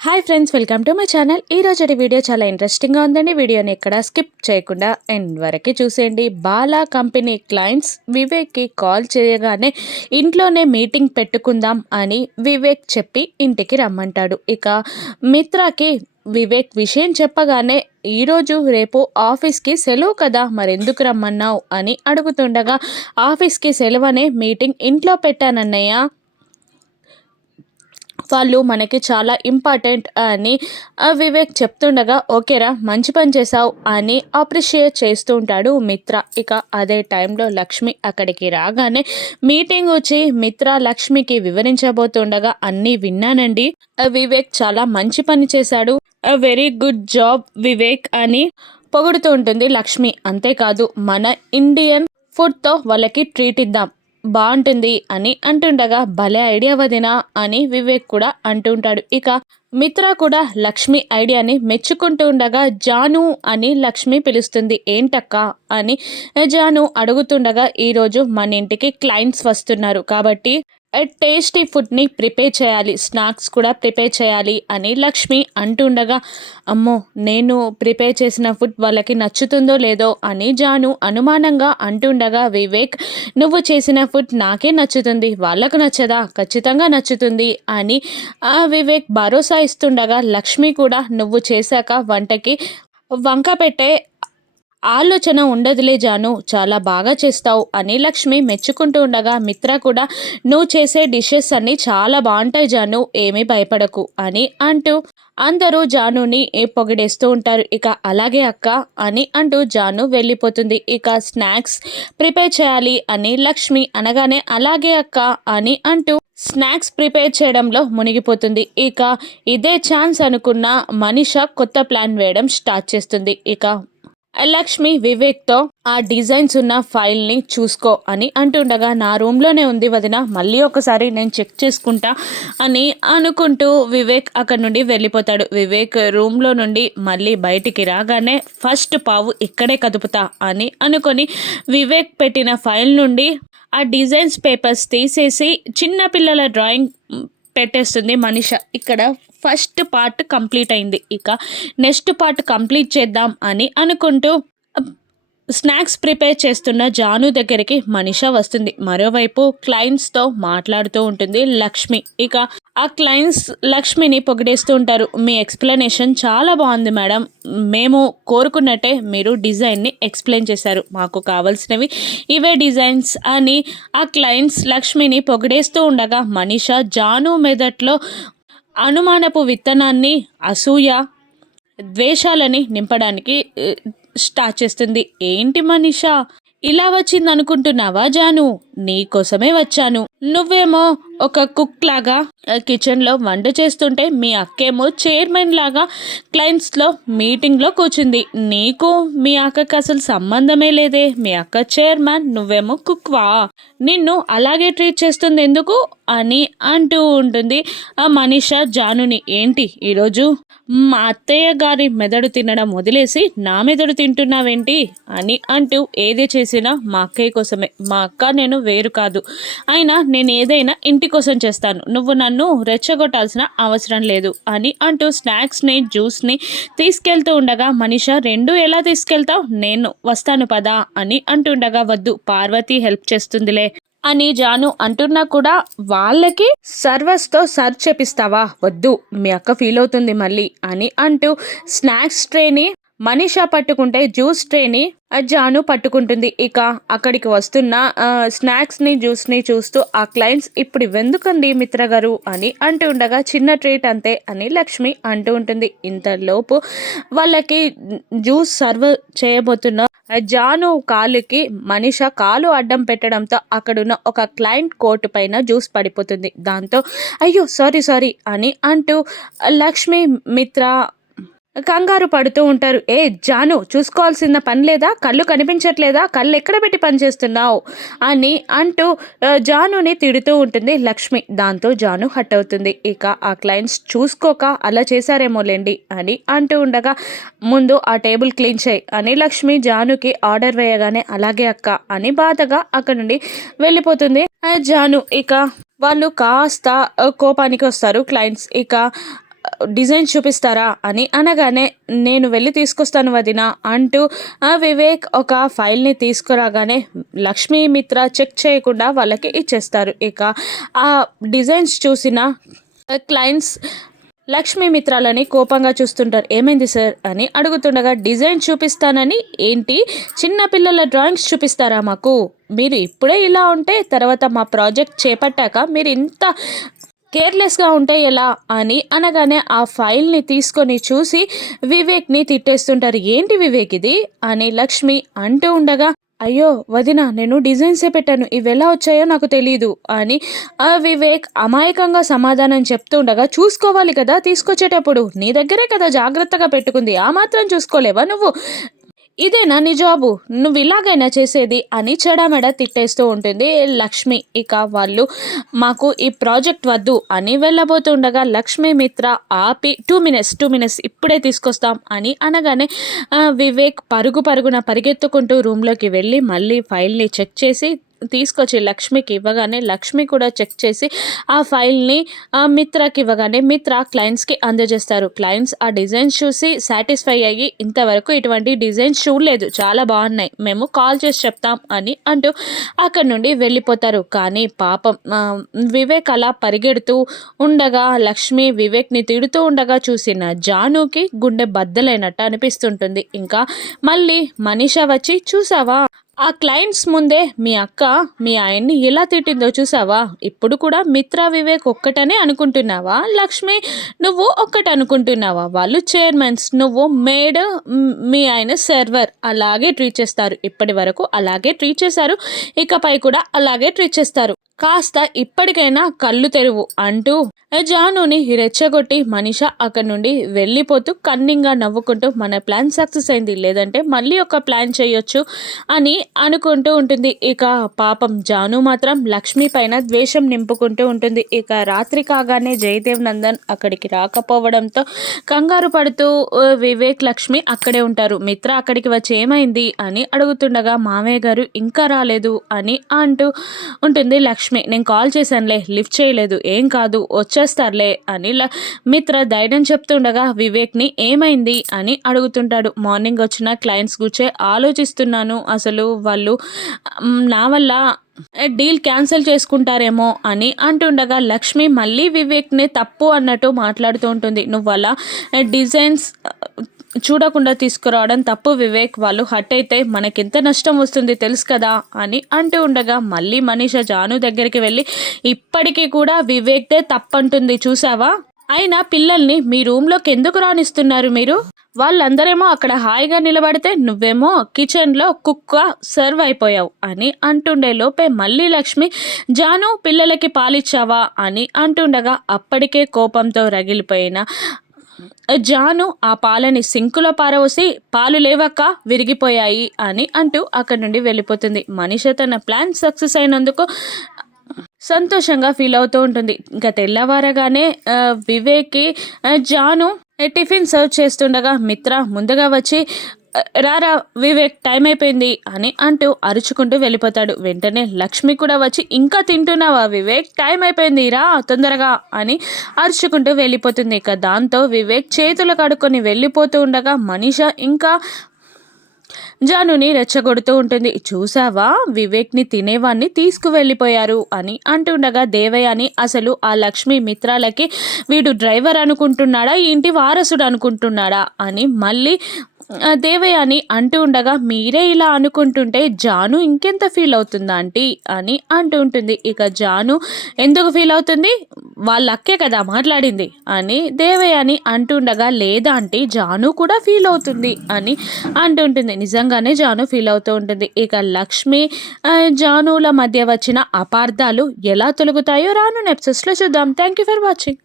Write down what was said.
Hi friends welcome to my channel ఈ రోజు video చాలా ఇంట్రెస్టింగ్గా ఉందండి. వీడియోని ఎక్కడ స్కిప్ చేయకుండా ఎండ్ వరకు చూసేయండి. బాలా కంపెనీ క్లయింట్స్ వివేక్కి కాల్ చేయగానే ఇంట్లోనే మీటింగ్ పెట్టుకుందాం అని వివేక్ చెప్పి ఇంటికి రమ్మంటాడు. ఇక మిత్రాకి వివేక్ విషయం చెప్పగానే ఈరోజు రేపు ఆఫీస్కి సెలవు కదా మరెందుకు రమ్మన్నావు? అని అడుగుతుండగా ఆఫీస్కి సెలవనే మీటింగ్ ఇంట్లో పెట్టానన్నయ్య. వాళ్ళు మనకి చాలా ఇంపార్టెంట్ అని వివేక్ చెప్తుండగా ఓకేరా మంచి పని చేసావు అని అప్రిషియేట్ చేస్తూ ఉంటాడు మిత్ర. ఇక అదే టైంలో లక్ష్మి అక్కడికి రాగానే మీటింగ్ వచ్చి మిత్ర లక్ష్మికి వివరించబోతుండగా అన్నీ విన్నానండి. వివేక్ చాలా మంచి పని చేశాడు. వెరీ గుడ్ జాబ్ వివేక్ అని పొగుడుతూ ఉంటుంది లక్ష్మి. అంతేకాదు మన ఇండియన్ ఫుడ్తో వాళ్ళకి ట్రీట్ ఇద్దాం. బాగుంటుంది అని అంటుండగా భలే ఐడియా వదినా అని వివేక్ కూడా అంటుంటాడు ఇక మిత్ర కూడా లక్ష్మి ఐడియాని మెచ్చుకుంటూ ఉండగా జాను అని లక్ష్మి పిలుస్తుంది. ఏంటక్క అని జాను అడుగుతుండగా ఈరోజు మన ఇంటికి క్లయింట్స్ వస్తున్నారు. కాబట్టి టేస్టీ ఫుడ్ని ప్రిపేర్ చేయాలి. స్నాక్స్ కూడా ప్రిపేర్ చేయాలి అని లక్ష్మి అంటుండగా అమ్మో నేను ప్రిపేర్ చేసిన ఫుడ్ వాళ్ళకి నచ్చుతుందో లేదో అని జాను అనుమానంగా అంటుండగా వివేక్ నువ్వు చేసిన ఫుడ్ నాకే నచ్చుతుంది వాళ్ళకు నచ్చదా ఖచ్చితంగా నచ్చుతుంది అని ఆ వివేక్ భరోసా ఇస్తుండగా లక్ష్మి కూడా నువ్వు చేశాక వంటకి వంక పెట్టే ఆలోచన ఉండదులే జాను చాలా బాగా చేస్తావు అని లక్ష్మి మెచ్చుకుంటూ ఉండగా మిత్ర కూడా నువ్వు చేసే డిషెస్ అన్నీ చాలా బాగుంటాయి జాను ఏమీ భయపడకు అని అంటూ అందరూ జానుని పొగిడేస్తూ ఉంటారు ఇక అలాగే అక్క అని అంటూ జాను వెళ్ళిపోతుంది. ఇక స్నాక్స్ ప్రిపేర్ చేయాలి అని లక్ష్మి అనగానే అలాగే అక్క అని అంటూ స్నాక్స్ ప్రిపేర్ చేయడంలో మునిగిపోతుంది. ఇక ఇదే ఛాన్స్ అనుకున్న మనిష కొత్త ప్లాన్ వేయడం స్టార్ట్ చేస్తుంది. ఇక లక్ష్మి వివేక్తో ఆ డిజైన్స్ ఉన్న ఫైల్ని చూసుకో అని అంటుండగా నా రూమ్లోనే ఉంది వదిన మళ్ళీ ఒకసారి నేను చెక్ చేసుకుంటా అని అనుకుంటూ వివేక్ అక్కడ నుండి వెళ్ళిపోతాడు. వివేక్ రూమ్లో నుండి మళ్ళీ బయటికి రాగానే ఫస్ట్ పావు ఇక్కడే కదుపుతా అని అనుకొని వివేక్ పెట్టిన ఫైల్ నుండి ఆ డిజైన్స్ పేపర్స్ తీసేసి చిన్నపిల్లల డ్రాయింగ్ పెట్టేస్తుంది మనిష. ఇక్కడ ఫస్ట్ పార్ట్ కంప్లీట్ అయింది. ఇక నెక్స్ట్ పార్ట్ కంప్లీట్ చేద్దాం అని అనుకుంటూ స్నాక్స్ ప్రిపేర్ చేస్తున్న జాను దగ్గరికి మనిష వస్తుంది. మరోవైపు క్లయింట్స్తో మాట్లాడుతూ ఉంటుంది లక్ష్మి. ఇక ఆ క్లయింట్స్ లక్ష్మిని పొగిడేస్తూ ఉంటారు. మీ ఎక్స్ప్లెనేషన్ చాలా బాగుంది మేడం. మేము కోరుకున్నట్టే మీరు డిజైన్ని ఎక్స్ప్లెయిన్ చేశారు. మాకు కావాల్సినవి ఇవే డిజైన్స్ అని ఆ క్లయింట్స్ లక్ష్మిని పొగిడేస్తూ ఉండగా మనిష జాను మెదట్లో అనుమానపు విత్తనాన్ని అసూయ ద్వేషాలని నింపడానికి స్టార్ట్ చేస్తుంది. ఏంటి మనీషా? ఇలా వచ్చింది అనుకుంటున్నావా జాను నీకోసమే వచ్చాను. నువ్వేమో ఒక కుక్ లాగా కిచెన్లో వంట చేస్తుంటే మీ అక్కేమో చైర్మన్ లాగా క్లయింట్స్లో మీటింగ్లో కూర్చుంది. నీకు మీ అక్కకి అసలు సంబంధమే లేదే. మీ అక్క చైర్మన్ నువ్వేమో కుక్వా. నిన్ను అలాగే ట్రీట్ చేస్తుంది ఎందుకు? అని అంటూ ఉంటుంది ఆ మనీష జానుని. ఏంటి ఈరోజు? మా అత్తయ్య గారి మెదడు తినడం వదిలేసి నా మెదడు తింటున్నావేంటి? అని అంటూ ఏది చేసినా మా అక్కయ్య కోసమే. మా అక్క నేను వేరు కాదు. అయినా నేను ఏదైనా ఇంటి కోసం చేస్తాను. నువ్వు నన్ను రెచ్చగొట్టాల్సిన అవసరం లేదు అని అంటూ స్నాక్స్ని జ్యూస్ని తీసుకెళ్తూ ఉండగా మనిష రెండు ఎలా తీసుకెళ్తావు? నేను వస్తాను పదా అని అంటుండగా వద్దు పార్వతి హెల్ప్ చేస్తుందిలే అని జాను అంటున్నా కూడా వాళ్ళకి సర్వస్తో సర్వ్ చేపిస్తావా వద్దు మీ అక్క ఫీల్ అవుతుంది మళ్ళీ అని అంటూ స్నాక్స్ ట్రేని మనీషా పట్టుకుంటే జ్యూస్ ట్రేని జాను పట్టుకుంటుంది. ఇక అక్కడికి వస్తున్న స్నాక్స్ని జ్యూస్ని చూస్తూ ఆ క్లయింట్స్ ఇప్పుడు ఎందుకండి మిత్ర గారు? అని అంటూ ఉండగా చిన్న ట్రీట్ అంతే అని లక్ష్మి అంటూ ఉంటుంది. ఇంతలోపు వాళ్ళకి జ్యూస్ సర్వ్ చేయబోతున్న జాను కాలుకి మనిష కాలు అడ్డం పెట్టడంతో అక్కడున్న ఒక క్లయింట్ కోర్టు పైన జ్యూస్ పడిపోతుంది. దాంతో అయ్యో సారీ సారీ అని అంటూ లక్ష్మి మిత్ర కంగారు పడుతూ ఉంటారు. ఏ జాను చూసుకోవాల్సిన పని లేదా? కళ్ళు కనిపించట్లేదా? కళ్ళు ఎక్కడ పెట్టి పనిచేస్తున్నావు అని అంటూ జానుని తిడుతూ ఉంటుంది లక్ష్మి. దాంతో జాను హట్ అవుతుంది. ఇక ఆ క్లయింట్స్ చూసుకోక అలా చేశారేమోలేండి అని అంటూ ఉండగా ముందు ఆ టేబుల్ క్లీన్ చేయి అని లక్ష్మి జానుకి ఆర్డర్ వేయగానే అలాగే అక్క అని బాధగా అక్కడ నుండి వెళ్ళిపోతుంది. జాను ఇక వాళ్ళు కాస్త కోపానికి వస్తారు క్లయింట్స్ ఇక డిజైన్ చూపిస్తారా అని అనగానే నేను వెళ్ళి తీసుకొస్తాను వదిన అంటూ ఆ వివేక్ ఒక ఫైల్ని తీసుకురాగానే లక్ష్మీ మిత్ర చెక్ చేయకుండా వాళ్ళకి ఇచ్చేస్తారు. ఇక ఆ డిజైన్స్ చూసిన క్లయింట్స్ లక్ష్మీ మిత్రాలని కోపంగా చూస్తుంటారు. ఏమైంది సార్? అని అడుగుతుండగా డిజైన్ చూపిస్తానని? ఏంటి? చిన్న పిల్లల డ్రాయింగ్స్ చూపిస్తారా మాకు? మీరు ఇప్పుడే ఇలా ఉంటే తర్వాత మా ప్రాజెక్ట్ చేపట్టాక మీరు ఇంత కేర్లెస్గా ఉంటే ఎలా అని అనగానే ఆ ఫైల్ని తీసుకొని చూసి వివేక్ని తిట్టేస్తుంటారు. ఏంటి వివేక్ ఇది? అని లక్ష్మి అంటూ ఉండగా అయ్యో వదిన నేను డిజైన్సే పెట్టాను. ఇవి ఎలా వచ్చాయో నాకు తెలియదు అని ఆ వివేక్ అమాయకంగా సమాధానం చెప్తుండగా చూసుకోవాలి కదా తీసుకొచ్చేటప్పుడు. నీ దగ్గరే కదా జాగ్రత్తగా పెట్టుకుంది. ఆ మాత్రం చూసుకోలేవా నువ్వు? ఇదేనా నీ జాబు? నువ్వు ఇలాగైనా చేసేది అని చెడమెడ తిట్టేస్తూ ఉంటుంది లక్ష్మి. ఇక వాళ్ళు మాకు ఈ ప్రాజెక్ట్ వద్దు అని వెళ్ళబోతుండగా లక్ష్మి మిత్ర ఆపి టూ మినిట్స్ టూ మినిట్స్ ఇప్పుడే తీసుకొస్తాం అని అనగానే వివేక్ పరుగు పరుగున పరిగెత్తుకుంటూ రూమ్లోకి వెళ్ళి మళ్ళీ ఫైల్ని చెక్ చేసి తీసుకొచ్చి లక్ష్మికి ఇవ్వగానే లక్ష్మి కూడా చెక్ చేసి ఆ ఫైల్ని మిత్రకి ఇవ్వగానే మిత్ర క్లయింట్స్కి అందజేస్తారు. క్లయింట్స్ ఆ డిజైన్స్ చూసి సాటిస్ఫై అయ్యి ఇంతవరకు ఇటువంటి డిజైన్స్ చూడలేదు. చాలా బాగున్నాయి. మేము కాల్ చేసి చెప్తాం అని అంటూ అక్కడ నుండి వెళ్ళిపోతారు. కానీ పాపం వివేక్ అలా పరిగెడుతూ ఉండగా లక్ష్మి వివేక్ని తిడుతూ ఉండగా చూసిన జానుకి గుండె బద్దలైనట్టు అనిపిస్తుంటుంది. ఇంకా మళ్ళీ మనిష వచ్చి చూసావా? ఆ క్లయింట్స్ ముందే మీ అక్క మీ ఆయన్ని ఎలా తిట్టిందో చూసావా? ఇప్పుడు కూడా మిత్ర వివేక్ ఒక్కటనే అనుకుంటున్నావా? లక్ష్మి నువ్వు ఒక్కటి అనుకుంటున్నావా? వాళ్ళు చైర్మన్స్ నువ్వు మేడ్ మీ ఆయన సర్వర్. అలాగే ట్రీట్ చేస్తారు. ఇప్పటి వరకు అలాగే ట్రీట్ చేశారు. ఇకపై కూడా అలాగే ట్రీట్ చేస్తారు. కాస్త ఇప్పటికైనా కళ్ళు తెరువు అంటూ జానుని రెచ్చగొట్టి మనిష అక్కడి నుండి వెళ్ళిపోతూ కన్నింగా నవ్వుకుంటూ మన ప్లాన్ సక్సెస్ అయింది లేదంటే మళ్ళీ ఒక ప్లాన్ చేయొచ్చు అని అనుకుంటూ ఉంటుంది. ఇక పాపం జాను మాత్రం లక్ష్మి పైన ద్వేషం నింపుకుంటూ ఉంటుంది. ఇక రాత్రి కాగానే జయదేవ్ నందన్ అక్కడికి రాకపోవడంతో కంగారు పడుతూ వివేక్ లక్ష్మి అక్కడే ఉంటారు. మిత్ర అక్కడికి వచ్చి ఏమైంది? అని అడుగుతుండగా మామయ్య గారు ఇంకా రాలేదు అని అంటూ ఉంటుంది లక్ష్మి. లక్ష్మి నేను కాల్ చేశానులే లిఫ్ట్ చేయలేదు ఏం కాదు వచ్చేస్తారులే అని మిత్ర ధైర్యం చెప్తుండగా వివేక్ని ఏమైంది? అని అడుగుతుంటాడు. మార్నింగ్ వచ్చిన క్లయింట్స్ గురించే ఆలోచిస్తున్నాను. అసలు వాళ్ళు నా వల్ల డీల్ క్యాన్సిల్ చేసుకుంటారేమో అని అంటుండగా లక్ష్మి మళ్ళీ వివేక్ని తప్పు అన్నట్టు మాట్లాడుతూ ఉంటుంది. నువ్వు అలా డిజైన్స్ చూడకుండా తీసుకురావడం తప్పు వివేక్. వాళ్ళు హట్ అయితే మనకింత నష్టం వస్తుంది తెలుసు కదా అని అంటూ ఉండగా మళ్ళీ మనీష జాను దగ్గరికి వెళ్ళి ఇప్పటికీ కూడా వివేక్దే తప్పంటుంది చూసావా? అయినా పిల్లల్ని మీ రూమ్లోకి ఎందుకు రానిస్తున్నారు మీరు? వాళ్ళందరేమో అక్కడ హాయిగా నిలబడితే నువ్వేమో కిచెన్లో కుక్క సర్వ్ అయిపోయావు అని అంటుండే లోపే మళ్ళీ లక్ష్మి జాను పిల్లలకి పాలిచ్చావా? అని అంటుండగా అప్పటికే కోపంతో రగిలిపోయిన జాను ఆ పాలని సింకులో పారవసి పాలు లేవక్క విరిగిపోయాయి అని అంటూ అక్కడి నుండి వెళ్ళిపోతుంది. మనిష తన ప్లాన్ సక్సెస్ అయినందుకు సంతోషంగా ఫీల్ అవుతూ ఉంటుంది. ఇంకా తెల్లవారగానే వివేక్కి జాను టిఫిన్ సర్వ్ చేస్తుండగా మిత్ర ముందుగా వచ్చి రారా వివేక్ టైం అయిపోయింది అని అంటూ అరుచుకుంటూ వెళ్ళిపోతాడు. వెంటనే లక్ష్మి కూడా వచ్చి ఇంకా తింటున్నావా వివేక్? టైం అయిపోయింది రా తొందరగా అని అరుచుకుంటూ వెళ్ళిపోతుంది. ఇక దాంతో వివేక్ చేతులు కడుక్కొని వెళ్ళిపోతూ ఉండగా మనీష ఇంకా జానుని రెచ్చగొడుతూ ఉంటుంది. చూసావా వివేక్ని తినేవాన్ని తీసుకువెళ్ళిపోయారు అని అంటుండగా దేవయాని అసలు ఆ లక్ష్మి మిత్రాలకి వీడు డ్రైవర్ అనుకుంటున్నాడా? ఇంటి వారసుడు అనుకుంటున్నాడా? అని మళ్ళీ దేవయాని అంటూ ఉండగా మీరే ఇలా అనుకుంటుంటే జాను ఇంకెంత ఫీల్ అవుతుందా ఆంటీ? అని అంటూ ఉంటుంది. ఇక జాను ఎందుకు ఫీల్ అవుతుంది? వాళ్ళ అక్కే కదా మాట్లాడింది అని దేవయాని అంటుండగా లేదా అంటే జాను కూడా ఫీల్ అవుతుంది అని అంటుంటుంది. నిజంగానే జాను ఫీల్ అవుతూ ఉంటుంది. ఇక లక్ష్మి జానుల మధ్య వచ్చిన అపార్థాలు ఎలా తొలుగుతాయో రాను నెప్సెస్లో చూద్దాం. Thank you for watching